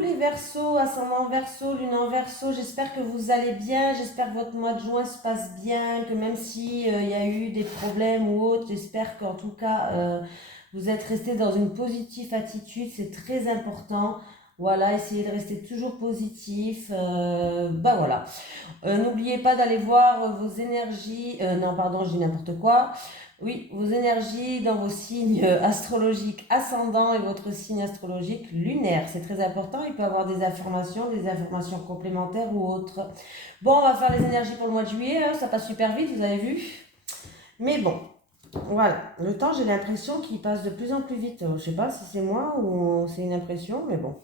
les Verseaux, ascendant Verseau, lune en Verseau, j'espère que vous allez bien, j'espère que votre mois de juin se passe bien, que même si il y a eu des problèmes ou autres, j'espère qu'en tout cas vous êtes resté dans une positive attitude, c'est très important. Voilà, essayez de rester toujours positif. Bah voilà. N'oubliez pas d'aller voir vos énergies. Non, pardon, je dis n'importe quoi. Oui, vos énergies dans vos signes astrologiques ascendants et votre signe astrologique lunaire. C'est très important. Il peut y avoir des informations complémentaires ou autres. Bon, on va faire les énergies pour le mois de juillet. Hein, ça passe super vite, vous avez vu. Mais bon, voilà. Le temps, j'ai l'impression qu'il passe de plus en plus vite. Je sais pas si c'est moi ou c'est une impression, mais bon.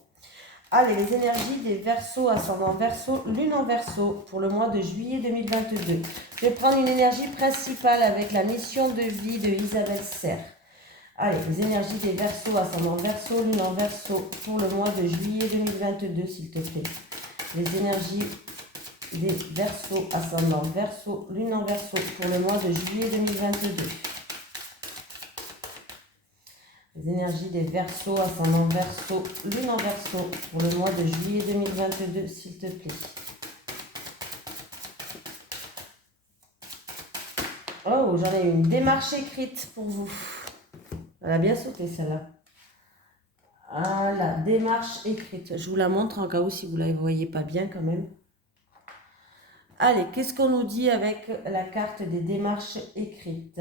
Allez, les énergies des Verseaux, ascendant Verseau, lune en Verseau pour le mois de juillet 2022. Je vais prendre une énergie principale avec la mission de vie de Isabelle Serre. Allez, les énergies des Verseaux, ascendant Verseau, lune en Verseau pour le mois de juillet 2022, s'il te plaît. Les énergies des Verseaux, ascendant Verseau, lune en Verseau pour le mois de juillet 2022. Les énergies des Verseaux, ascendant Verseau, lune en Verseau pour le mois de juillet 2022, s'il te plaît. Oh, j'en ai une démarche écrite pour vous. Elle a bien sauté celle-là. Ah, la démarche écrite. Je vous la montre en cas où si vous ne la voyez pas bien quand même. Allez, qu'est-ce qu'on nous dit avec la carte des démarches écrites?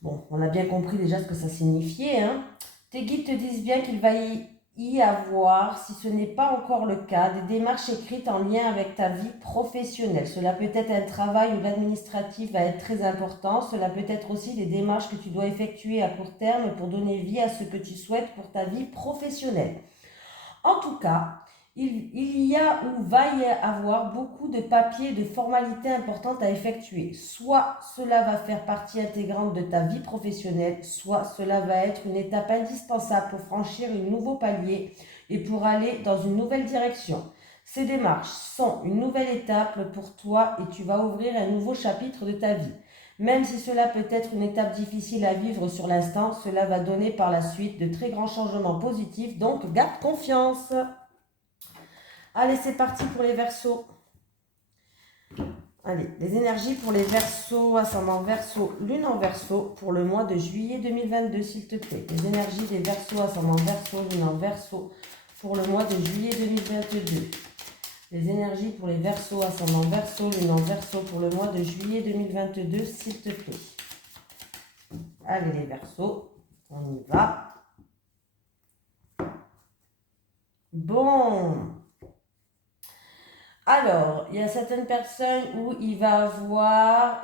Bon, on a bien compris déjà ce que ça signifiait. Hein. Tes guides te disent bien qu'il va y avoir, si ce n'est pas encore le cas, des démarches écrites en lien avec ta vie professionnelle. Cela peut être un travail où l'administratif va être très important. Cela peut être aussi des démarches que tu dois effectuer à court terme pour donner vie à ce que tu souhaites pour ta vie professionnelle. En tout cas, il y a ou va y avoir beaucoup de papiers et de formalités importantes à effectuer. Soit cela va faire partie intégrante de ta vie professionnelle, soit cela va être une étape indispensable pour franchir un nouveau palier et pour aller dans une nouvelle direction. Ces démarches sont une nouvelle étape pour toi et tu vas ouvrir un nouveau chapitre de ta vie. Même si cela peut être une étape difficile à vivre sur l'instant, cela va donner par la suite de très grands changements positifs, donc garde confiance. Allez, c'est parti pour les Verseaux. Allez, les énergies pour les Verseaux, ascendant Verseau, lune en Verseau pour le mois de juillet 2022, s'il te plaît. Les énergies des Verseaux, ascendant Verseau, lune en Verseau pour le mois de juillet 2022. Les énergies pour les Verseaux, ascendant Verseau, lune en Verseau pour le mois de juillet 2022, s'il te plaît. Allez les Verseaux, on y va. Bon. Alors, il y a certaines personnes où il va avoir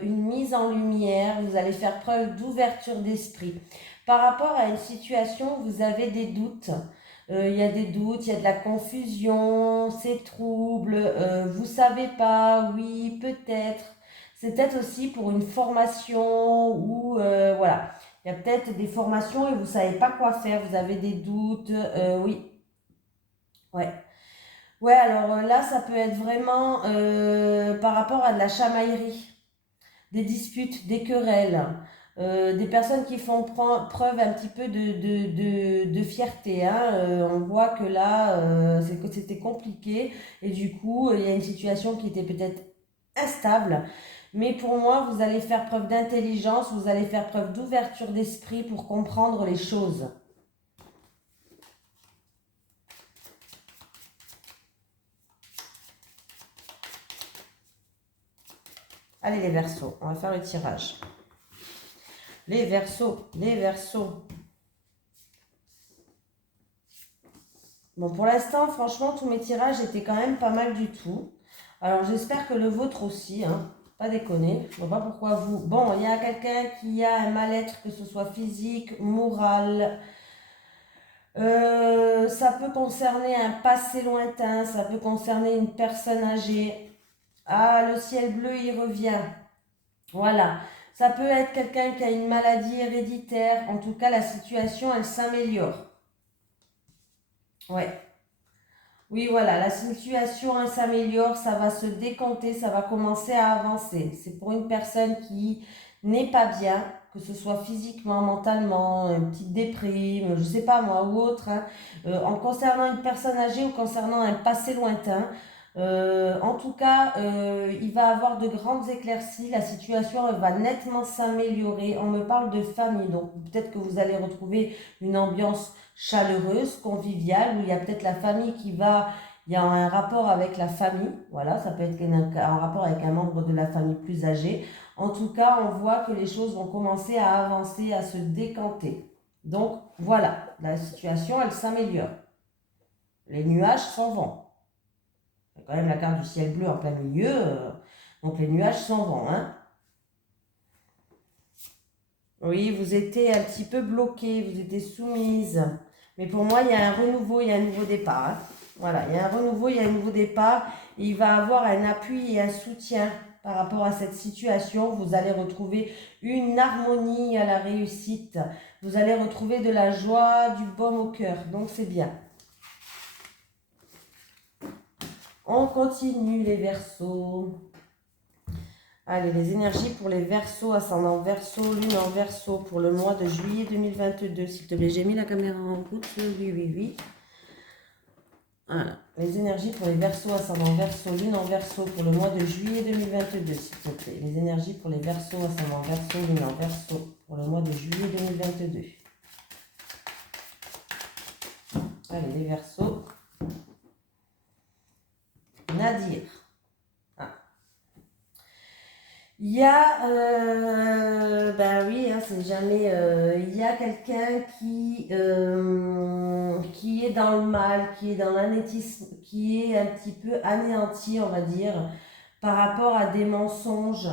une mise en lumière, vous allez faire preuve d'ouverture d'esprit. Par rapport à une situation, vous avez des doutes. Il y a des doutes, il y a de la confusion, c'est trouble, vous savez pas, oui, peut-être. C'est peut-être aussi pour une formation ou voilà. Il y a peut-être des formations et vous savez pas quoi faire, vous avez des doutes, oui. Ouais. Ouais, alors là, ça peut être vraiment par rapport à de la chamaillerie, des disputes, des querelles, des personnes qui font preuve un petit peu de fierté. Hein. On voit que là, c'était compliqué et du coup, il y a une situation qui était peut-être instable. Mais pour moi, vous allez faire preuve d'intelligence, vous allez faire preuve d'ouverture d'esprit pour comprendre les choses. Allez les Verseaux, on va faire le tirage. Les Verseaux, les Verseaux. Bon, pour l'instant, franchement, tous mes tirages étaient quand même pas mal du tout. Alors, j'espère que le vôtre aussi, hein. Pas déconner. Je ne vois pas pourquoi vous... Bon, il y a quelqu'un qui a un mal-être, que ce soit physique, moral. Ça peut concerner un passé lointain, ça peut concerner une personne âgée. Ah, le ciel bleu, il revient. Voilà. Ça peut être quelqu'un qui a une maladie héréditaire. En tout cas, la situation, elle s'améliore. Ouais. Oui, voilà, la situation elle s'améliore, ça va se décanter, ça va commencer à avancer. C'est pour une personne qui n'est pas bien, que ce soit physiquement, mentalement, une petite déprime, je sais pas moi, ou autre, hein, en concernant une personne âgée ou concernant un passé lointain. En tout cas, il va avoir de grandes éclaircies, la situation elle va nettement s'améliorer. On me parle de famille, donc peut-être que vous allez retrouver une ambiance chaleureuse, conviviale, où il y a peut-être la famille il y a un rapport avec la famille, voilà, ça peut être un rapport avec un membre de la famille plus âgé. En tout cas, on voit que les choses vont commencer à avancer, à se décanter. Donc voilà, la situation, elle s'améliore. Les nuages s'en vont. Il y a quand même la carte du ciel bleu en plein milieu, donc les nuages s'en vont, hein. Oui, vous étiez un petit peu bloqué, vous étiez soumise. Mais pour moi, il y a un renouveau, il y a un nouveau départ, hein. Voilà, il y a un renouveau, il y a un nouveau départ. Et il va avoir un appui et un soutien par rapport à cette situation. Vous allez retrouver une harmonie à la réussite. Vous allez retrouver de la joie, du baume au cœur. Donc, c'est bien. On continue les Verseaux. Allez, les énergies pour les Verseaux, ascendant Verseau, lune en Verseau pour le mois de juillet 2022. S'il te plaît, j'ai mis la caméra en route. Oui, oui, oui. Voilà. Les énergies pour les Verseaux, ascendant Verseau, lune en Verseau pour le mois de juillet 2022, s'il te plaît. Les énergies pour les Verseaux, ascendant Verseau, lune en Verseau pour le mois de juillet 2022. Allez, les Verseaux. Nadir. Ah. Il y a, ben oui, hein, c'est jamais, il y a quelqu'un qui est dans le mal, qui est dans l'anéantisme, qui est un petit peu anéanti, on va dire, par rapport à des mensonges,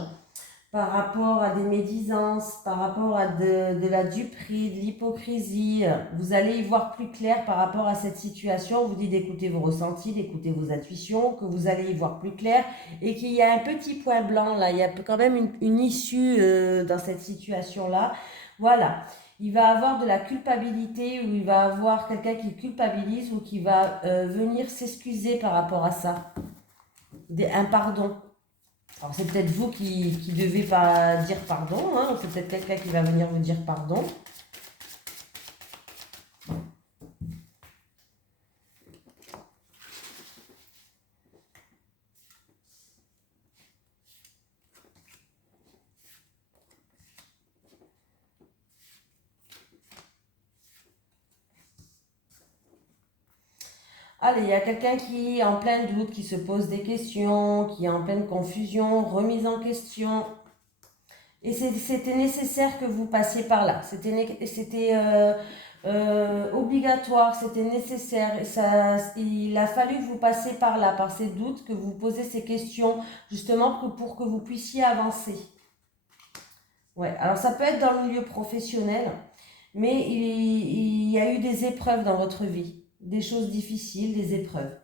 par rapport à des médisances, par rapport à de la duperie, de l'hypocrisie. Vous allez y voir plus clair par rapport à cette situation. On vous dit d'écouter vos ressentis, d'écouter vos intuitions, que vous allez y voir plus clair et qu'il y a un petit point blanc là. Il y a quand même une issue dans cette situation-là. Voilà. Il va avoir de la culpabilité ou il va avoir quelqu'un qui culpabilise ou qui va venir s'excuser par rapport à ça. Un pardon. Alors c'est peut-être vous qui devez pas dire pardon, hein, c'est peut-être quelqu'un qui va venir vous dire pardon. Allez, il y a quelqu'un qui est en plein doute, qui se pose des questions, qui est en pleine confusion, remise en question. Et c'était nécessaire que vous passiez par là. C'était obligatoire, c'était nécessaire. Il a fallu que vous passiez par là, par ces doutes, que vous posez ces questions, justement pour que vous puissiez avancer. Ouais, alors ça peut être dans le milieu professionnel, mais il y a eu des épreuves dans votre vie, des choses difficiles, des épreuves.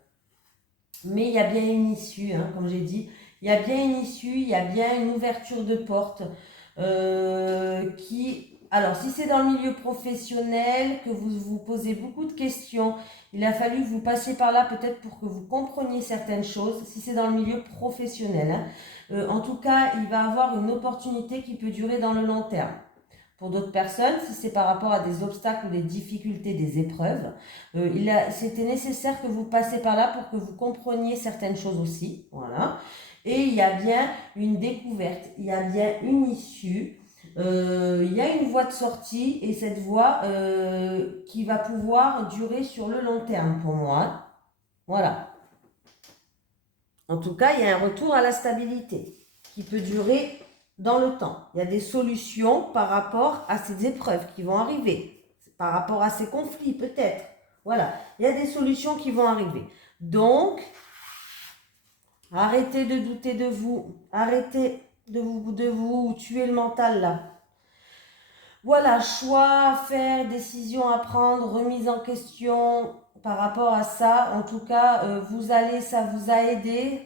Mais il y a bien une issue, hein, comme j'ai dit. Il y a bien une issue, il y a bien une ouverture de porte qui... Alors, si c'est dans le milieu professionnel, que vous vous posez beaucoup de questions, il a fallu que vous passiez par là peut-être pour que vous compreniez certaines choses, si c'est dans le milieu professionnel, hein. En tout cas, il va avoir une opportunité qui peut durer dans le long terme. Pour d'autres personnes, si c'est par rapport à des obstacles ou des difficultés, des épreuves, c'était nécessaire que vous passiez par là pour que vous compreniez certaines choses aussi. Voilà. Et il y a bien une découverte, il y a bien une issue, il y a une voie de sortie et cette voie qui va pouvoir durer sur le long terme pour moi. Voilà. En tout cas, il y a un retour à la stabilité qui peut durer dans le temps. Il y a des solutions par rapport à ces épreuves qui vont arriver, par rapport à ces conflits peut-être. Voilà, il y a des solutions qui vont arriver. Donc, arrêtez de douter de vous, arrêtez de vous tuer le mental là. Voilà, choix à faire, décision à prendre, remise en question par rapport à ça. En tout cas, ça vous a aidé.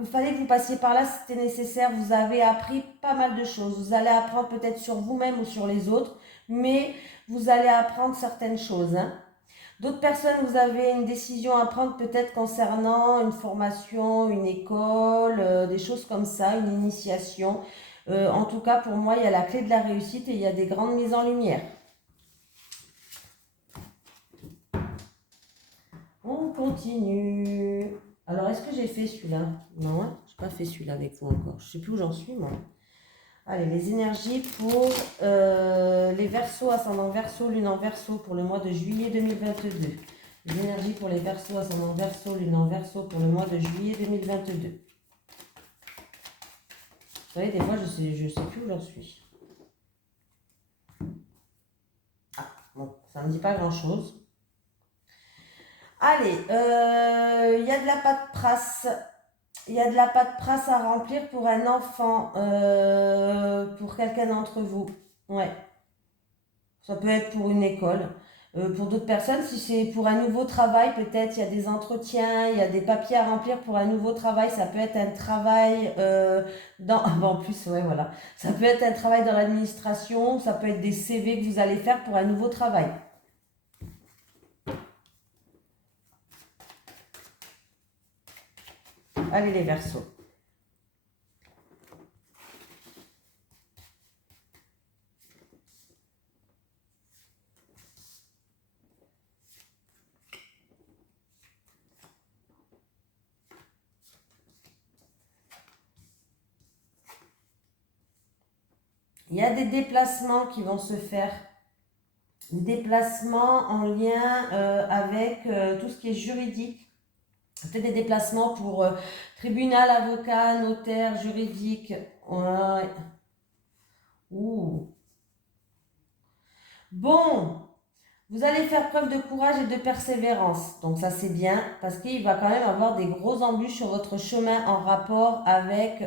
Il fallait que vous passiez par là, c'était nécessaire. Vous avez appris pas mal de choses. Vous allez apprendre peut-être sur vous-même ou sur les autres, mais vous allez apprendre certaines choses, hein. D'autres personnes, vous avez une décision à prendre peut-être concernant une formation, une école, des choses comme ça, une initiation. En tout cas, pour moi, il y a la clé de la réussite et il y a des grandes mises en lumière. On continue. Alors, est-ce que j'ai fait celui-là? Non, hein, je n'ai pas fait celui-là avec vous encore. Je ne sais plus où j'en suis, moi. Allez, les énergies pour les Verseaux, ascendant Verseau, lune en Verseau pour le mois de juillet 2022. Les énergies pour les Verseaux, ascendant Verseau, lune en Verseau pour le mois de juillet 2022. Vous savez, des fois, je sais plus où j'en suis. Ah, bon, ça ne me dit pas grand-chose. Allez, il y a de la paperasse. Il y a de la paperasse à remplir pour un enfant, pour quelqu'un d'entre vous. Ouais. Ça peut être pour une école. Pour d'autres personnes, si c'est pour un nouveau travail, peut-être il y a des entretiens, il y a des papiers à remplir pour un nouveau travail. Ça peut être un travail dans... Bon, en plus, ouais, voilà. Ça peut être un travail dans l'administration, ça peut être des CV que vous allez faire pour un nouveau travail. Allez les Verseaux. Il y a des déplacements qui vont se faire. Des déplacements en lien avec tout ce qui est juridique. Peut-être des déplacements pour tribunal, avocat, notaire, juridique. Ouais. Ouh. Bon, vous allez faire preuve de courage et de persévérance. Donc ça c'est bien parce qu'il va quand même avoir des grosses embûches sur votre chemin en rapport avec...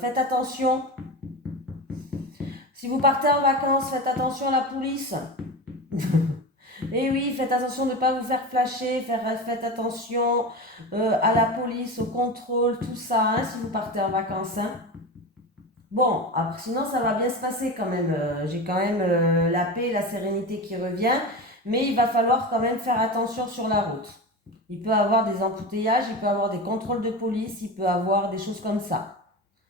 faites attention. Si vous partez en vacances, faites attention à la police. Et oui, faites attention de ne pas vous faire flasher, faites attention à la police, au contrôle, tout ça, hein, si vous partez en vacances. Hein. Bon, après, sinon ça va bien se passer quand même. J'ai quand même la paix, la sérénité qui revient, mais il va falloir quand même faire attention sur la route. Il peut y avoir des embouteillages, il peut y avoir des contrôles de police, il peut y avoir des choses comme ça.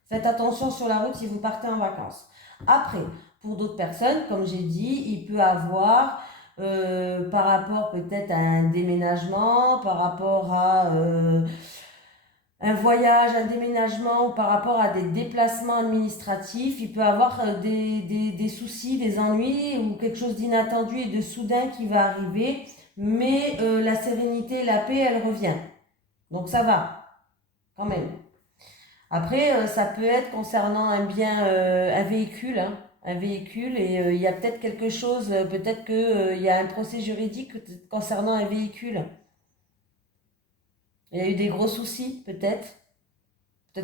Faites attention sur la route si vous partez en vacances. Après, pour d'autres personnes, comme j'ai dit, il peut y avoir par rapport peut-être à un déménagement, par rapport à un voyage, un déménagement ou par rapport à des déplacements administratifs, il peut y avoir des soucis, des ennuis ou quelque chose d'inattendu et de soudain qui va arriver, mais la sérénité, la paix, elle revient. Donc ça va, quand même. Après, ça peut être concernant un bien, un véhicule, hein, un véhicule, et il y a peut-être quelque chose, peut-être qu'il y a un procès juridique concernant un véhicule. Il y a eu des gros soucis, peut-être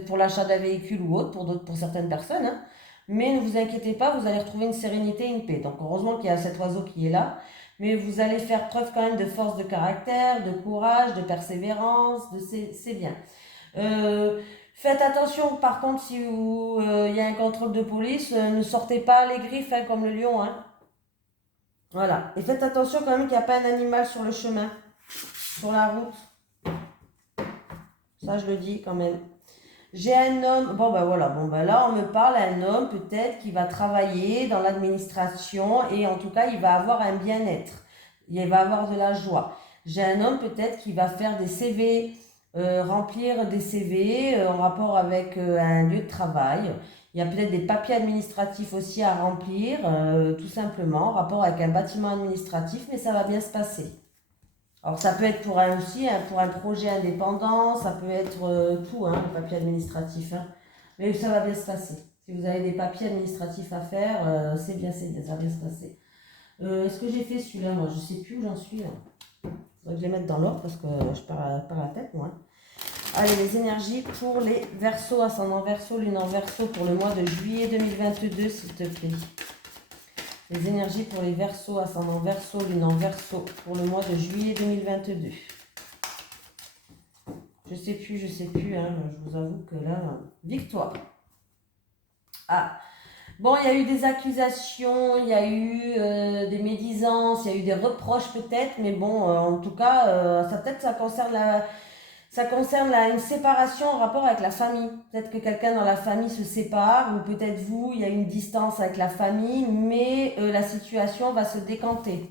pour l'achat d'un véhicule ou autre, pour certaines personnes, hein. Mais ne vous inquiétez pas, vous allez retrouver une sérénité et une paix. Donc heureusement qu'il y a cet oiseau qui est là, mais vous allez faire preuve quand même de force de caractère, de courage, de persévérance, c'est bien. Faites attention, par contre, si il y a un contrôle de police, ne sortez pas les griffes hein, comme le lion. Hein. Voilà. Et faites attention quand même qu'il n'y a pas un animal sur le chemin, sur la route. Ça, je le dis quand même. J'ai un homme, bon ben voilà, bon ben là on me parle d'un homme peut-être qui va travailler dans l'administration et en tout cas il va avoir un bien-être, il va avoir de la joie. J'ai un homme peut-être qui va faire des CV, remplir des CV en rapport avec un lieu de travail. Il y a peut-être des papiers administratifs aussi à remplir, tout simplement, en rapport avec un bâtiment administratif, mais ça va bien se passer. Alors ça peut être pour pour un projet indépendant, ça peut être tout, hein, le papier administratif. Hein. Mais ça va bien se passer. Si vous avez des papiers administratifs à faire, c'est bien, ça va bien se passer. Est-ce que j'ai fait celui-là? Moi, je ne sais plus où j'en suis. Là. Faudrait que je les mette dans l'ordre parce que je pars la tête, moi. Allez, les énergies pour les Verseaux, ascendant Verseau, lune en Verseau pour le mois de juillet 2022, s'il te plaît. Les énergies pour les Verseaux, ascendant Verseau, lune en Verseau pour le mois de juillet 2022. Je sais plus, hein, je vous avoue que là, victoire. Ah, bon, il y a eu des accusations, il y a eu des médisances, il y a eu des reproches peut-être, mais bon, en tout cas, ça peut-être ça concerne Ça concerne une séparation en rapport avec la famille. Peut-être que quelqu'un dans la famille se sépare, ou peut-être vous, il y a une distance avec la famille, mais la situation va se décanter.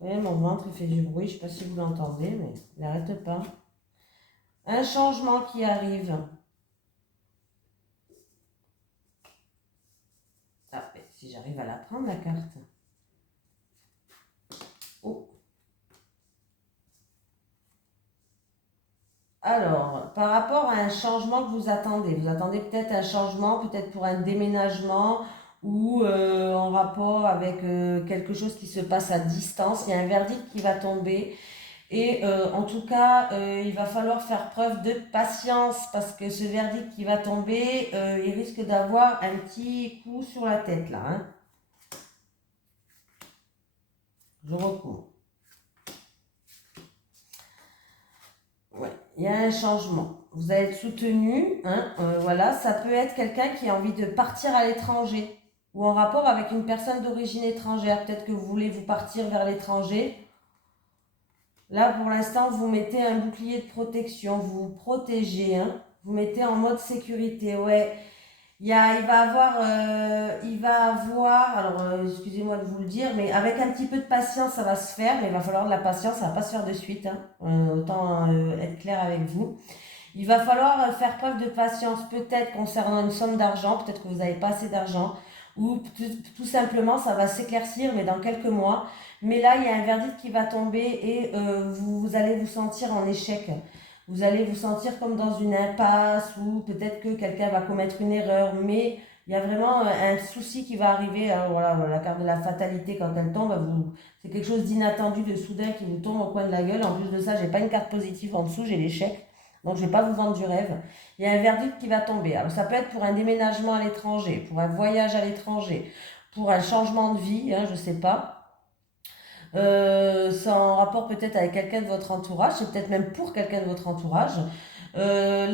Ouais, mon ventre il fait du bruit, je ne sais pas si vous l'entendez, mais il n'arrête pas. Un changement qui arrive. Ah, si j'arrive à la prendre la carte. Oh. Alors, par rapport à un changement que vous attendez peut-être un changement, peut-être pour un déménagement ou en rapport avec quelque chose qui se passe à distance. Il y a un verdict qui va tomber. Et en tout cas, il va falloir faire preuve de patience parce que ce verdict qui va tomber, il risque d'avoir un petit coup sur la tête là. Hein. Je recours. Ouais, il y a un changement. Vous allez être soutenu. Hein, voilà, ça peut être quelqu'un qui a envie de partir à l'étranger ou en rapport avec une personne d'origine étrangère. Peut-être que vous voulez vous partir vers l'étranger. Là, pour l'instant, vous mettez un bouclier de protection, vous vous protégez, hein, vous mettez en mode sécurité. Ouais, il va avoir, alors excusez-moi de vous le dire, mais avec un petit peu de patience, ça va se faire, mais il va falloir de la patience, ça va pas se faire de suite, hein, autant être clair avec vous. Il va falloir faire preuve de patience, peut-être concernant une somme d'argent, peut-être que vous n'avez pas assez d'argent, ou tout simplement ça va s'éclaircir, mais dans quelques mois. Mais là, il y a un verdict qui va tomber et vous allez vous sentir en échec. Vous allez vous sentir comme dans une impasse ou peut-être que quelqu'un va commettre une erreur, mais il y a vraiment un souci qui va arriver. Alors voilà, la carte de la fatalité, quand elle tombe, c'est quelque chose d'inattendu, de soudain qui vous tombe au coin de la gueule. En plus de ça, j'ai pas une carte positive en dessous, j'ai l'échec. Donc, je ne vais pas vous vendre du rêve. Il y a un verdict qui va tomber. Alors, ça peut être pour un déménagement à l'étranger, pour un voyage à l'étranger, pour un changement de vie, hein, je ne sais pas. C'est en rapport peut-être avec quelqu'un de votre entourage, c'est peut-être même pour quelqu'un de votre entourage. Je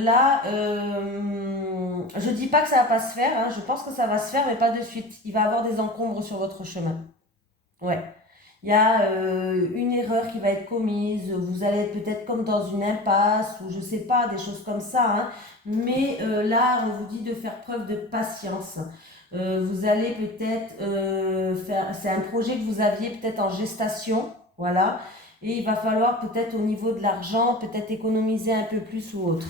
ne dis pas que ça ne va pas se faire, hein, je pense que ça va se faire, mais pas de suite. Il va y avoir des encombres sur votre chemin. Ouais. Il y a une erreur qui va être commise, vous allez être peut-être comme dans une impasse ou je sais pas, des choses comme ça. Hein. Mais là, on vous dit de faire preuve de patience. Vous allez peut-être faire, c'est un projet que vous aviez peut-être en gestation, voilà. Et il va falloir peut-être au niveau de l'argent, peut-être économiser un peu plus ou autre.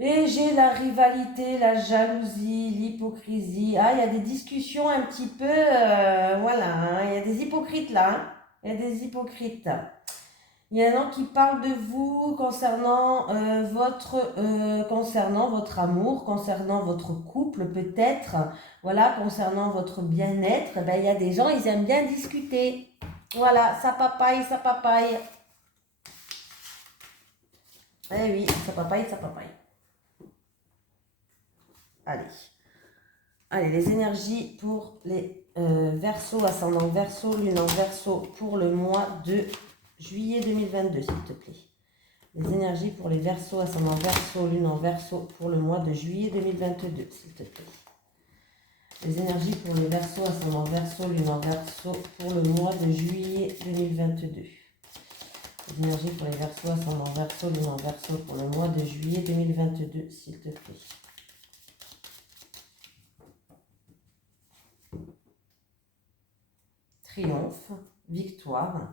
Et j'ai la rivalité, la jalousie, l'hypocrisie. Ah, il y a des discussions un petit peu, voilà, hein, il y a des hypocrites là. Hein. Il y a des hypocrites. Il y en a qui parlent de vous concernant votre amour, concernant votre couple peut-être, voilà, concernant votre bien-être. Ben, il y a des gens, ils aiment bien discuter. Voilà, ça papaye, ça papaye. Eh oui, ça papaye, ça papaye. Allez. Allez, les énergies pour les Verseaux, ascendant Verseau, lune en Verseau pour le mois de juillet 2022, s'il te plaît. Les énergies pour les Verseaux, ascendant Verseau, lune en Verseau pour le mois de juillet 2022, s'il te plaît. Les énergies pour les Verseaux, ascendant Verseau, lune en Verseau pour le mois de juillet 2022. Les énergies pour les Verseaux, ascendant Verseau, lune en Verseau pour le mois de juillet 2022, s'il te plaît. Triomphe, victoire.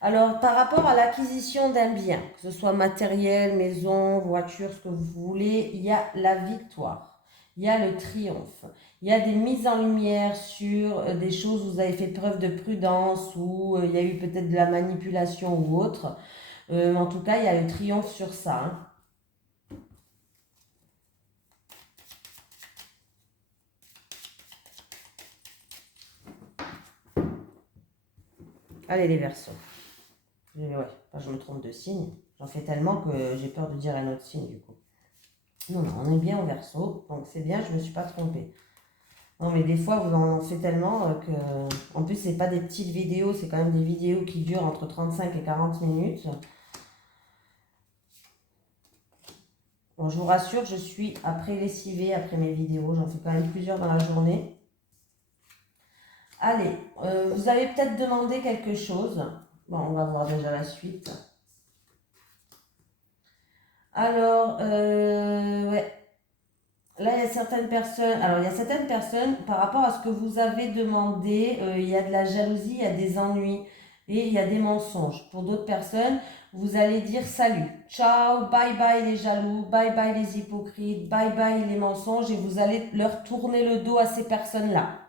Alors, par rapport à l'acquisition d'un bien, que ce soit matériel, maison, voiture, ce que vous voulez, il y a la victoire, il y a le triomphe, il y a des mises en lumière sur des choses où vous avez fait preuve de prudence ou il y a eu peut-être de la manipulation ou autre. En tout cas, il y a le triomphe sur ça. Hein. Allez, les Verseaux. Ouais, je me trompe de signe. J'en fais tellement que j'ai peur de dire un autre signe du coup. Non, non, on est bien au Verseau, donc c'est bien, je ne me suis pas trompée. Non, mais des fois, vous en faites tellement que... En plus, c'est pas des petites vidéos, c'est quand même des vidéos qui durent entre 35 et 40 minutes. Bon, je vous rassure, je suis après lessivée, après mes vidéos. J'en fais quand même plusieurs dans la journée. Allez, vous avez peut-être demandé quelque chose. Bon, on va voir déjà la suite. Alors, ouais. Là, il y a certaines personnes. Alors, il y a certaines personnes, par rapport à ce que vous avez demandé, il y a de la jalousie, il y a des ennuis et il y a des mensonges. Pour d'autres personnes, vous allez dire salut, ciao, bye bye les jaloux, bye bye les hypocrites, bye bye les mensonges et vous allez leur tourner le dos à ces personnes-là.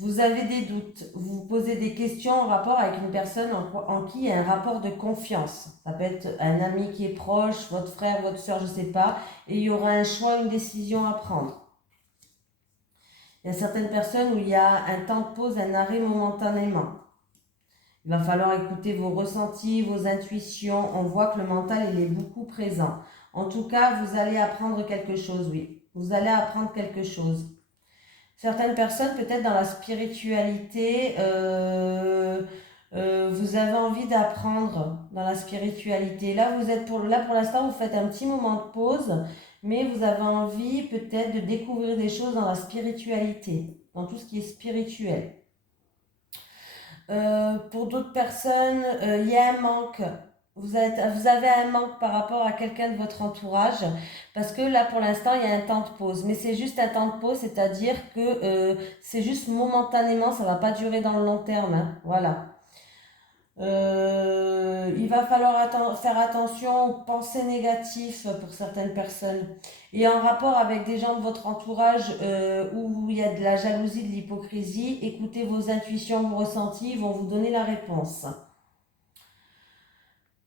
Vous avez des doutes, vous vous posez des questions en rapport avec une personne en qui il y a un rapport de confiance. Ça peut être un ami qui est proche, votre frère, votre soeur, je ne sais pas, et il y aura un choix, une décision à prendre. Il y a certaines personnes où il y a un temps de pause, un arrêt momentanément. Il va falloir écouter vos ressentis, vos intuitions. On voit que le mental, il est beaucoup présent. En tout cas, vous allez apprendre quelque chose, oui. Vous allez apprendre quelque chose. Certaines personnes, peut-être dans la spiritualité, vous avez envie d'apprendre dans la spiritualité. Là, pour l'instant, vous faites un petit moment de pause, mais vous avez envie peut-être de découvrir des choses dans la spiritualité, dans tout ce qui est spirituel. Pour d'autres personnes, il y a un manque. Vous avez un manque par rapport à quelqu'un de votre entourage parce que là pour l'instant il y a un temps de pause, mais c'est juste un temps de pause, c'est-à-dire que c'est juste momentanément, ça ne va pas durer dans le long terme, hein, voilà. Il va falloir faire attention aux pensées négatives pour certaines personnes. Et en rapport avec des gens de votre entourage où il y a de la jalousie, de l'hypocrisie, écoutez vos intuitions, vos ressentis, ils vont vous donner la réponse.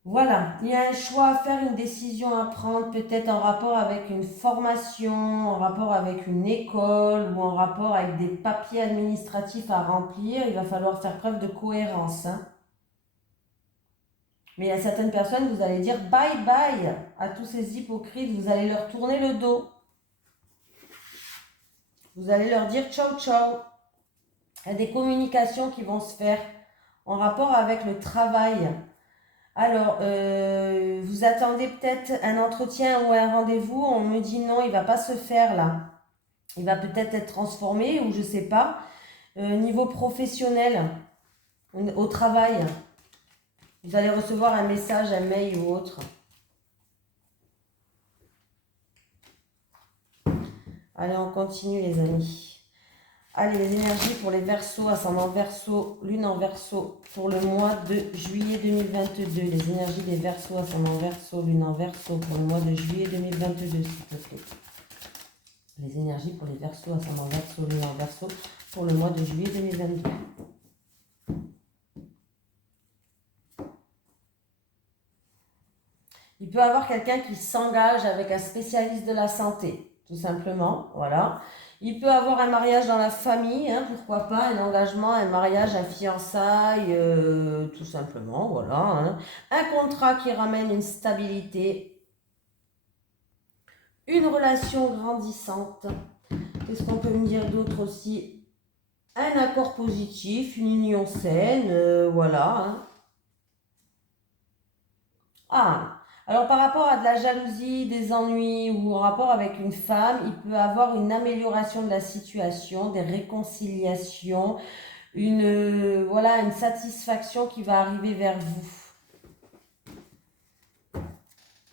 Voilà, il y a un choix à faire, une décision à prendre, peut-être en rapport avec une formation, en rapport avec une école ou en rapport avec des papiers administratifs à remplir. Il va falloir faire preuve de cohérence, hein. Mais il y a certaines personnes, vous allez dire bye bye à tous ces hypocrites, vous allez leur tourner le dos. Vous allez leur dire ciao ciao. Il y a des communications qui vont se faire en rapport avec le travail. Alors, vous attendez peut-être un entretien ou un rendez-vous, on me dit non, il ne va pas se faire là. Il va peut-être être transformé ou je ne sais pas. Niveau professionnel, au travail, vous allez recevoir un message, un mail ou autre. Allez, on continue les amis. Allez, les énergies pour les Verseaux, ascendant Verseau, lune en Verseau, pour le mois de juillet 2022. Les énergies des Verseaux, ascendant Verseau, lune en Verseau, pour le mois de juillet 2022, s'il te plaît. Les énergies pour les Verseaux, ascendant Verseau, lune en Verseau, pour le mois de juillet 2022. Il peut y avoir quelqu'un qui s'engage avec un spécialiste de la santé, tout simplement, voilà. Il peut avoir un mariage dans la famille, hein, pourquoi pas, un engagement, un mariage, un fiançailles, tout simplement, voilà. Hein. Un contrat qui ramène une stabilité, une relation grandissante. Qu'est-ce qu'on peut me dire d'autre aussi? Un accord positif, une union saine, voilà. Hein. Ah, alors par rapport à de la jalousie, des ennuis ou en rapport avec une femme, il peut avoir une amélioration de la situation, des réconciliations, voilà, une satisfaction qui va arriver vers vous.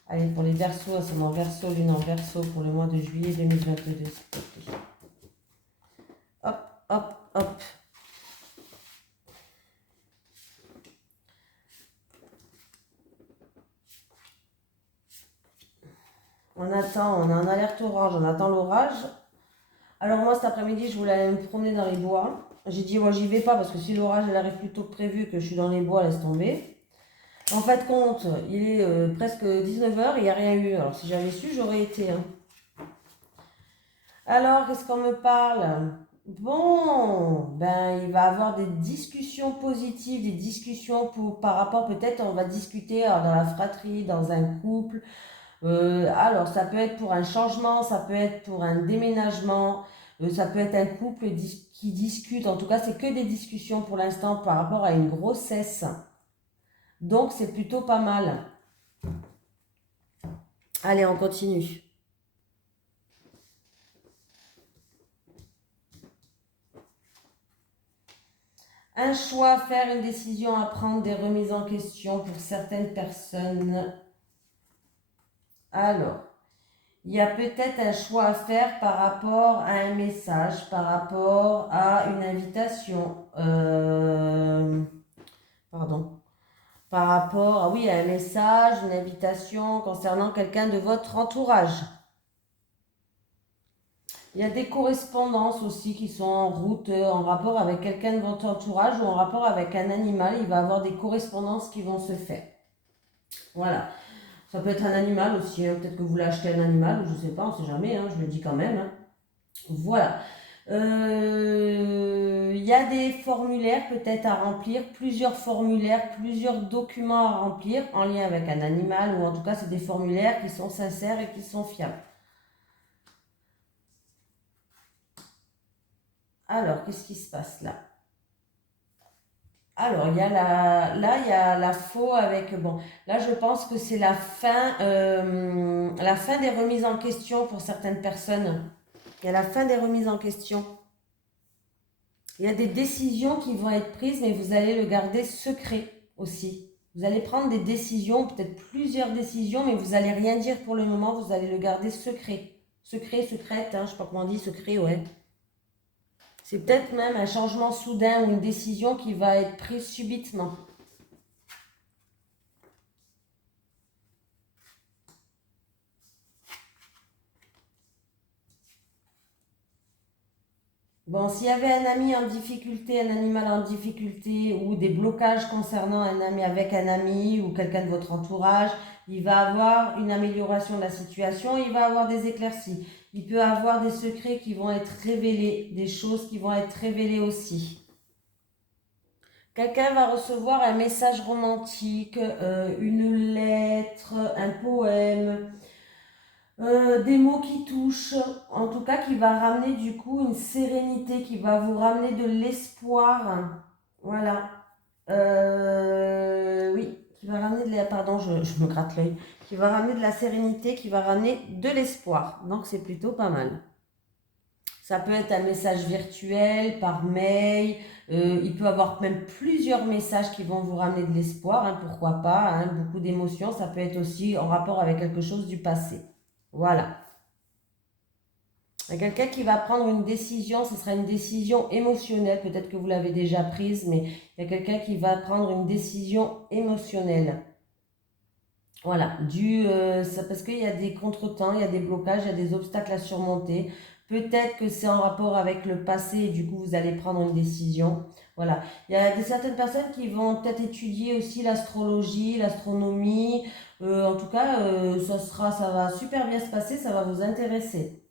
Allez, pour les Verseaux, ascendant Verseau, lune en Verseau, pour le mois de juillet 2022, s'il te plaît. Hop, hop, hop. On attend, on a un alerte orange, on attend l'orage. Alors moi cet après-midi, je voulais aller me promener dans les bois. J'ai dit, moi j'y vais pas parce que si l'orage elle arrive plus tôt que prévu, que je suis dans les bois, laisse tomber. En fait compte, il est presque 19h, il n'y a rien eu. Alors si j'avais su, j'aurais été. Hein. Alors, qu'est-ce qu'on me parle? Bon, ben il va avoir des discussions positives, des discussions par rapport, peut-être on va discuter dans la fratrie, dans un couple. Alors ça peut être pour un changement, ça peut être pour un déménagement, ça peut être un couple qui discute. En tout cas, c'est que des discussions pour l'instant par rapport à une grossesse. Donc c'est plutôt pas mal. Allez, on continue. Un choix à faire, une décision à prendre, des remises en question pour certaines personnes. Alors, il y a peut-être un choix à faire par rapport à un message, par rapport à une invitation. Pardon. Par rapport à, oui, à un message, une invitation concernant quelqu'un de votre entourage. Il y a des correspondances aussi qui sont en route, en rapport avec quelqu'un de votre entourage ou en rapport avec un animal. Il va y avoir des correspondances qui vont se faire. Voilà. Ça peut être un animal aussi, hein. Peut-être que vous voulez acheter un animal, ou je ne sais pas, on ne sait jamais, hein, je le dis quand même, hein. Voilà. Il y a des formulaires peut-être à remplir, plusieurs formulaires, plusieurs documents à remplir en lien avec un animal, ou en tout cas c'est des formulaires qui sont sincères et qui sont fiables. Alors, qu'est-ce qui se passe là? Alors, il y a là, il y a la faux avec, bon, là je pense que c'est la fin des remises en question pour certaines personnes. Il y a la fin des remises en question. Il y a des décisions qui vont être prises, mais vous allez le garder secret aussi. Vous allez prendre des décisions, peut-être plusieurs décisions, mais vous n'allez rien dire pour le moment, vous allez le garder secret. Secret, secrète, hein, je ne sais pas comment on dit, secret, ouais. C'est peut-être même un changement soudain ou une décision qui va être prise subitement. Bon, s'il y avait un ami en difficulté, un animal en difficulté ou des blocages concernant un ami avec un ami ou quelqu'un de votre entourage, il va avoir une amélioration de la situation, il va avoir des éclaircies. Il peut avoir des secrets qui vont être révélés, des choses qui vont être révélées aussi. Quelqu'un va recevoir un message romantique, une lettre, un poème, des mots qui touchent, en tout cas qui va ramener du coup une sérénité, qui va vous ramener de l'espoir. Voilà. Oui, qui va ramener de la... Pardon, je me gratte l'œil. Qui va ramener de la sérénité, qui va ramener de l'espoir. Donc c'est plutôt pas mal. Ça peut être un message virtuel, par mail. Il peut y avoir même plusieurs messages qui vont vous ramener de l'espoir, hein, pourquoi pas, hein, beaucoup d'émotions. Ça peut être aussi en rapport avec quelque chose du passé. Voilà. Il y a quelqu'un qui va prendre une décision, ce sera une décision émotionnelle, peut-être que vous l'avez déjà prise, mais il y a quelqu'un qui va prendre une décision émotionnelle. Voilà, parce qu'il y a des contretemps, il y a des blocages, il y a des obstacles à surmonter. Peut-être que c'est en rapport avec le passé et du coup vous allez prendre une décision. Voilà, il y a certaines personnes qui vont peut-être étudier aussi l'astrologie, l'astronomie. En tout cas, ça va super bien se passer, ça va vous intéresser.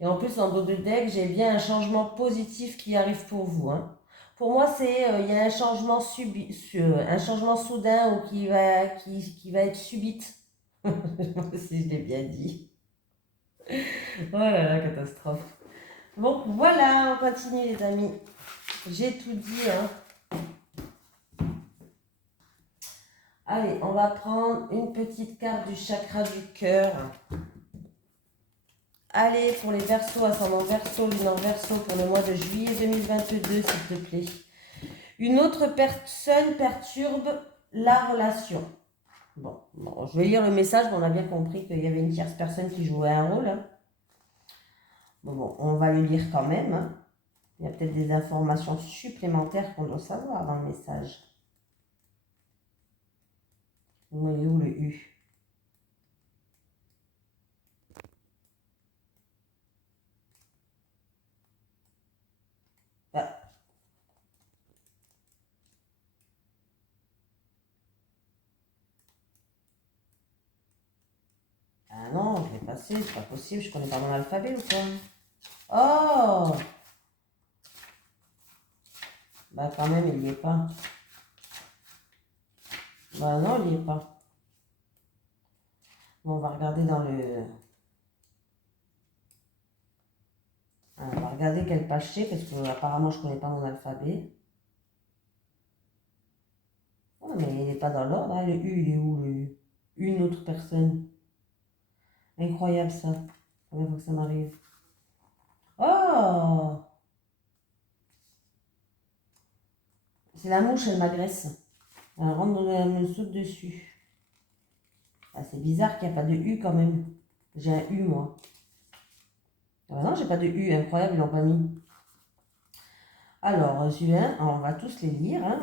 Et en plus, en dos de deck, j'ai bien un changement positif qui arrive pour vous, hein. Pour moi, il y a un changement un changement soudain ou qui va être subite. Je sais pas si je l'ai bien dit. Oh là là, catastrophe. Bon, voilà, on continue les amis. J'ai tout dit, hein. Allez, on va prendre une petite carte du chakra du cœur. Allez, pour les Verseaux, ascendant Verseau, lune en Verseau pour le mois de juillet 2022, s'il te plaît. Une autre personne perturbe la relation. Bon, je vais lire le message, mais on a bien compris qu'il y avait une tierce personne qui jouait un rôle, hein. Bon, on va le lire quand même, hein. Il y a peut-être des informations supplémentaires qu'on doit savoir dans le message. Vous voyez où le U? Bah, ah non, je l'ai passé, c'est pas possible, je connais pas mon alphabet ou quoi? Oh! Bah quand même, il n'y est pas. Bah non, il n'y est pas. Bon, on va regarder dans le... On va regarder quelle page c'est, parce que apparemment je ne connais pas mon alphabet. Oh, mais il n'est pas dans l'ordre, hein. Le U, il est où le U? Une autre personne. Incroyable ça. Combien faut que ça m'arrive? Oh! C'est la mouche, elle m'agresse. Elle rentre elle me saute dessus. Ah, c'est bizarre qu'il n'y a pas de U quand même. J'ai un U moi. Ah bah non, j'ai pas de U, incroyable, ils l'ont pas mis. Alors, celui-là, on va tous les lire. Hein.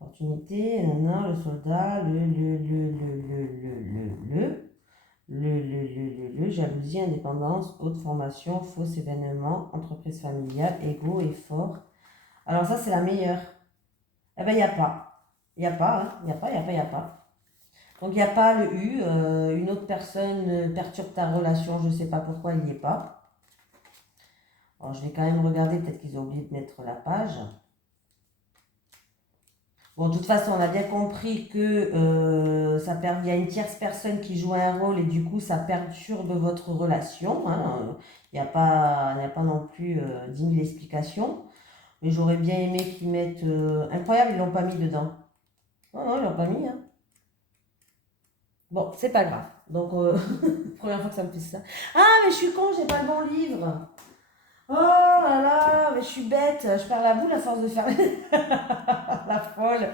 Opportunité, non, le soldat, jalousie, indépendance, haute formation, faux événement, entreprise familiale, égo, effort. Alors ça, c'est la meilleure. Eh ben, il n'y a pas. Il n'y a pas, hein. Il n'y a pas, il n'y a pas, il n'y a pas. Donc, il n'y a pas le U. Une autre personne perturbe ta relation, je ne sais pas pourquoi il n'y est pas. Alors, je vais quand même regarder, peut-être qu'ils ont oublié de mettre la page. Bon, de toute façon, on a bien compris que il y a une tierce personne qui joue un rôle et du coup, ça perturbe votre relation. Hein. Il n'y a pas non plus 10 000 explications. Mais j'aurais bien aimé qu'ils mettent... Incroyable, ils ne l'ont pas mis dedans. Non, non, ils ne l'ont pas mis. Hein. Bon, c'est pas grave. Donc, première fois que ça me fait ça. Ah, mais je suis con, j'ai pas le bon livre. Oh là là, mais je suis bête. Je perds la boule à force de faire la folle.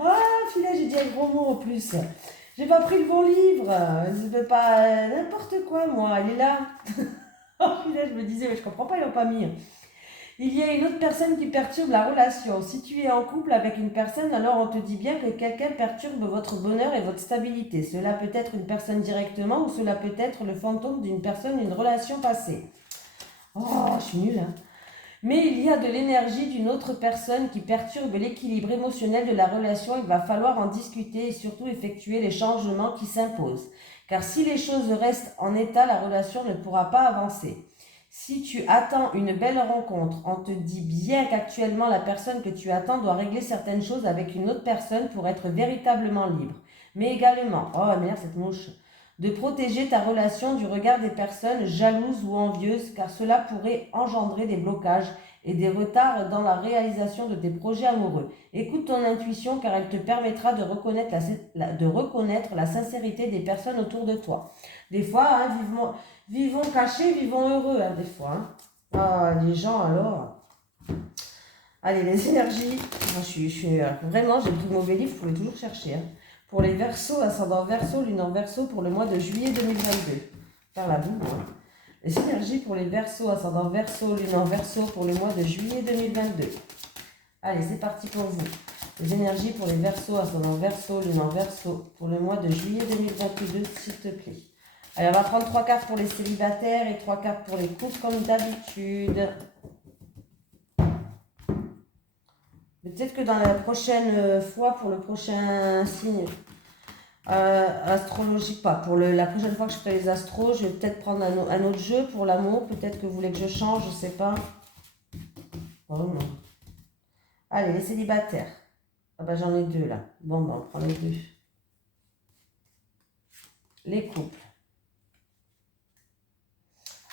Ah, filet, j'ai dit un gros mot en plus. J'ai pas pris le bon livre. Je peux pas. N'importe quoi, moi. Elle est là. Oh, filet, je me disais, mais je comprends pas, ils l'ont pas mis. Il y a une autre personne qui perturbe la relation. Si tu es en couple avec une personne, alors on te dit bien que quelqu'un perturbe votre bonheur et votre stabilité. Cela peut être une personne directement ou cela peut être le fantôme d'une personne d'une relation passée. Oh, je suis nulle. Hein. Mais il y a de l'énergie d'une autre personne qui perturbe l'équilibre émotionnel de la relation. Il va falloir en discuter et surtout effectuer les changements qui s'imposent. Car si les choses restent en état, la relation ne pourra pas avancer. Si tu attends une belle rencontre, on te dit bien qu'actuellement la personne que tu attends doit régler certaines choses avec une autre personne pour être véritablement libre. Mais également, oh merde cette mouche, de protéger ta relation du regard des personnes jalouses ou envieuses, car cela pourrait engendrer des blocages et des retards dans la réalisation de tes projets amoureux. Écoute ton intuition car elle te permettra de reconnaître la sincérité des personnes autour de toi. Des fois, hein, vivons cachés, vivons heureux, hein, des fois. Hein. Ah, les gens alors. Allez, les énergies. Moi, vraiment, j'ai pris le mauvais livre, vous pouvez toujours chercher. Hein. Pour les Verseaux, ascendant Verseau, lune en Verseau pour le mois de juillet 2022. Faire la boue, hein. Les énergies pour les Verseaux, ascendant Verseau, lune en Verseau pour le mois de juillet 2022. Allez, c'est parti pour vous. Les énergies pour les Verseaux, ascendant Verseau, lune en Verseau pour le mois de juillet 2022, s'il te plaît. Allez, on va prendre 3 cartes pour les célibataires et 3 cartes pour les couples comme d'habitude. Peut-être que dans la prochaine fois, pour le prochain signe astrologique, pas, pour la prochaine fois que je ferai les astros, je vais peut-être prendre un autre jeu pour l'amour. Peut-être que vous voulez que je change, je sais pas. Oh non. Allez, les célibataires. Ah bah j'en ai 2 là. Bon, bah on prend les 2. Les couples.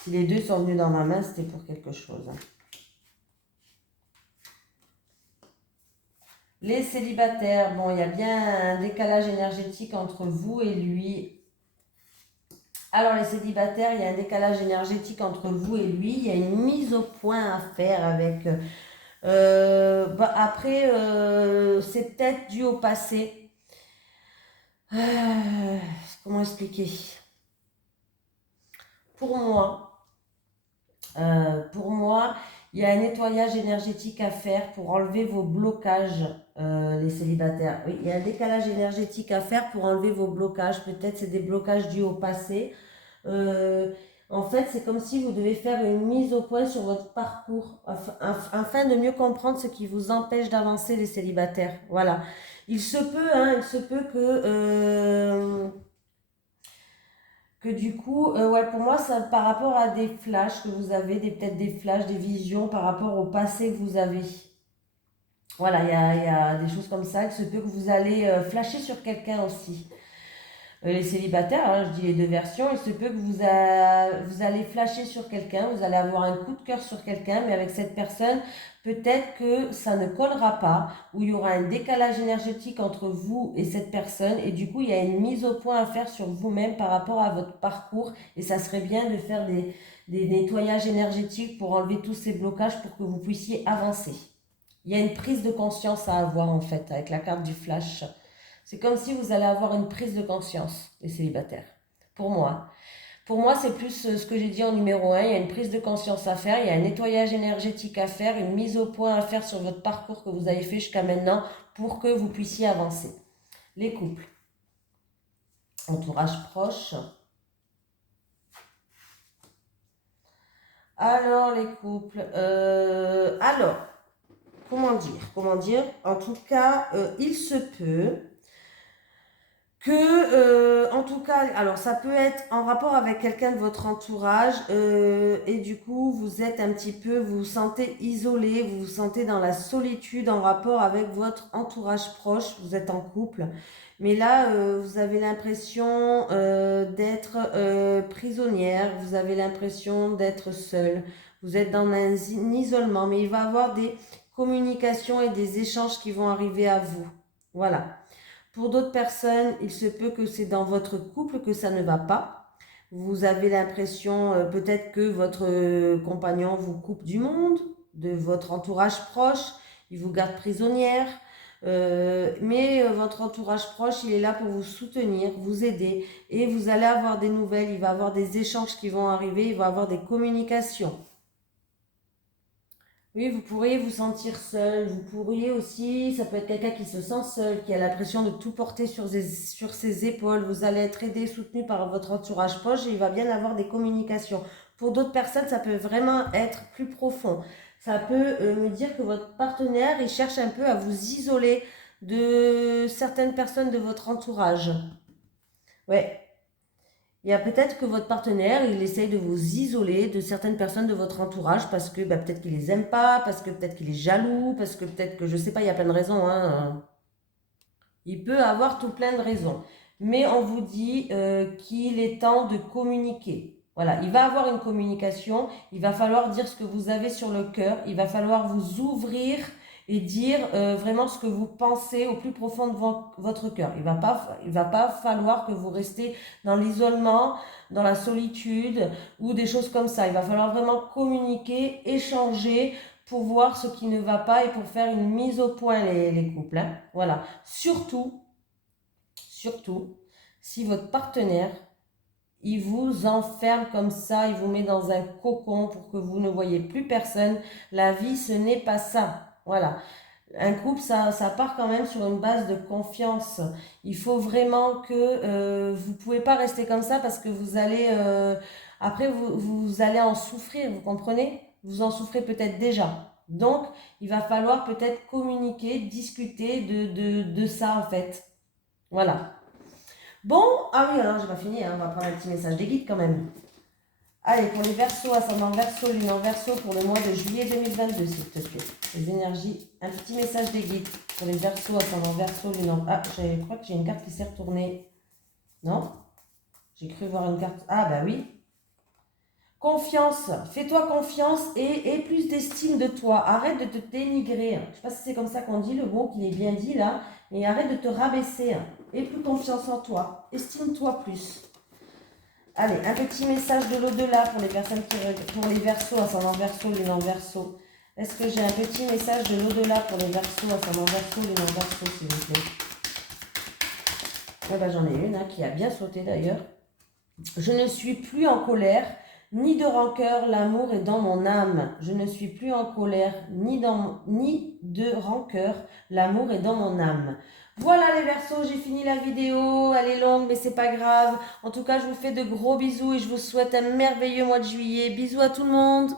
Si les 2 sont venus dans ma main, c'était pour quelque chose. Hein. Les célibataires, bon, il y a bien un décalage énergétique entre vous et lui. Alors, les célibataires, il y a un décalage énergétique entre vous et lui. Il y a une mise au point à faire avec... après, c'est peut-être dû au passé. Comment expliquer? Pour moi, il y a un nettoyage énergétique à faire pour enlever vos blocages, les célibataires. Oui, il y a un décalage énergétique à faire pour enlever vos blocages. Peut-être c'est des blocages dus au passé. En fait, c'est comme si vous devez faire une mise au point sur votre parcours afin de mieux comprendre ce qui vous empêche d'avancer, les célibataires. Voilà. Il se peut que que du coup, ouais, pour moi, ça par rapport à des flashs que vous avez, peut-être des flashs, des visions par rapport au passé que vous avez. Voilà, il y a des choses comme ça. Il se peut que vous allez flasher sur quelqu'un aussi. Les célibataires, hein, je dis les deux versions, il se peut que vous allez flasher sur quelqu'un, vous allez avoir un coup de cœur sur quelqu'un, mais avec cette personne, peut-être que ça ne collera pas, ou il y aura un décalage énergétique entre vous et cette personne, et du coup, il y a une mise au point à faire sur vous-même par rapport à votre parcours, et ça serait bien de faire des nettoyages énergétiques pour enlever tous ces blocages pour que vous puissiez avancer. Il y a une prise de conscience à avoir en fait avec la carte du flash. C'est comme si vous allez avoir une prise de conscience, les célibataires. Pour moi. Pour moi, c'est plus ce que j'ai dit en numéro 1. Il y a une prise de conscience à faire, il y a un nettoyage énergétique à faire, une mise au point à faire sur votre parcours que vous avez fait jusqu'à maintenant pour que vous puissiez avancer. Les couples. Entourage proche. Alors, les couples. Comment dire. En tout cas, il se peut que, en tout cas, alors ça peut être en rapport avec quelqu'un de votre entourage et du coup, vous êtes un petit peu, vous vous sentez isolé, vous vous sentez dans la solitude en rapport avec votre entourage proche, vous êtes en couple. Mais là, vous avez l'impression d'être prisonnière, vous avez l'impression d'être seule, vous êtes dans un isolement, mais il va y avoir des communications et des échanges qui vont arriver à vous. Voilà. Pour d'autres personnes, il se peut que c'est dans votre couple que ça ne va pas. Vous avez l'impression peut-être que votre compagnon vous coupe du monde, de votre entourage proche, il vous garde prisonnière. Mais votre entourage proche, il est là pour vous soutenir, vous aider. Et vous allez avoir des nouvelles, il va y avoir des échanges qui vont arriver, il va y avoir des communications. Oui, vous pourriez vous sentir seul, vous pourriez aussi, ça peut être quelqu'un qui se sent seul, qui a l'impression de tout porter sur ses épaules, vous allez être aidé, soutenu par votre entourage proche et il va bien avoir des communications. Pour d'autres personnes, ça peut vraiment être plus profond. Ça peut me dire que votre partenaire, il cherche un peu à vous isoler de certaines personnes de votre entourage. Ouais, il y a peut-être que votre partenaire, il essaye de vous isoler de certaines personnes de votre entourage parce que peut-être qu'il les aime pas, parce que peut-être qu'il est jaloux, parce que peut-être que je sais pas, il y a plein de raisons, hein. Il peut avoir tout plein de raisons. Mais on vous dit qu'il est temps de communiquer. Voilà, il va avoir une communication, il va falloir dire ce que vous avez sur le cœur, il va falloir vous ouvrir et dire vraiment ce que vous pensez au plus profond de votre cœur. Il va pas falloir que vous restez dans l'isolement, dans la solitude ou des choses comme ça. Il va falloir vraiment communiquer, échanger pour voir ce qui ne va pas et pour faire une mise au point les couples, hein. Voilà. Surtout, si votre partenaire, il vous enferme comme ça, il vous met dans un cocon pour que vous ne voyez plus personne. La vie, ce n'est pas ça. Voilà. Un couple, ça part quand même sur une base de confiance. Il faut vraiment que vous ne pouvez pas rester comme ça parce que vous allez après vous allez en souffrir, vous comprenez? Vous en souffrez peut-être déjà. Donc, il va falloir peut-être communiquer, discuter de ça en fait. Voilà. Bon, ah oui, alors j'ai pas fini, hein, on va prendre un petit message des guides quand même. Allez, pour les Verseaux, ascendant Verseau, lune en Verseau pour le mois de juillet 2022, s'il te plaît. Les énergies, un petit message des guides pour les Verseaux, ascendant Verseau, lune en... Ah, je crois que j'ai une carte qui s'est retournée. Non? J'ai cru voir une carte... Ah bah oui. Confiance, fais-toi confiance et aie plus d'estime de toi. Arrête de te dénigrer. Je ne sais pas si c'est comme ça qu'on dit le mot, qu'il est bien dit là, mais arrête de te rabaisser. Aie plus confiance en toi. Estime-toi plus. Allez, un petit message de l'au-delà pour les personnes pour les Verseaux, ascendant Verseau, lune en Verseau. Est-ce que j'ai un petit message de l'au-delà pour les Verseaux, ascendant Verseau, lune en Verseau, s'il vous plaît? Ah ben, j'en ai une qui a bien sauté d'ailleurs. Je ne suis plus en colère, ni de rancœur, l'amour est dans mon âme. Je ne suis plus en colère, ni de rancœur, l'amour est dans mon âme. Voilà les Verseaux, j'ai fini la vidéo, elle est longue mais c'est pas grave. En tout cas, je vous fais de gros bisous et je vous souhaite un merveilleux mois de juillet. Bisous à tout le monde.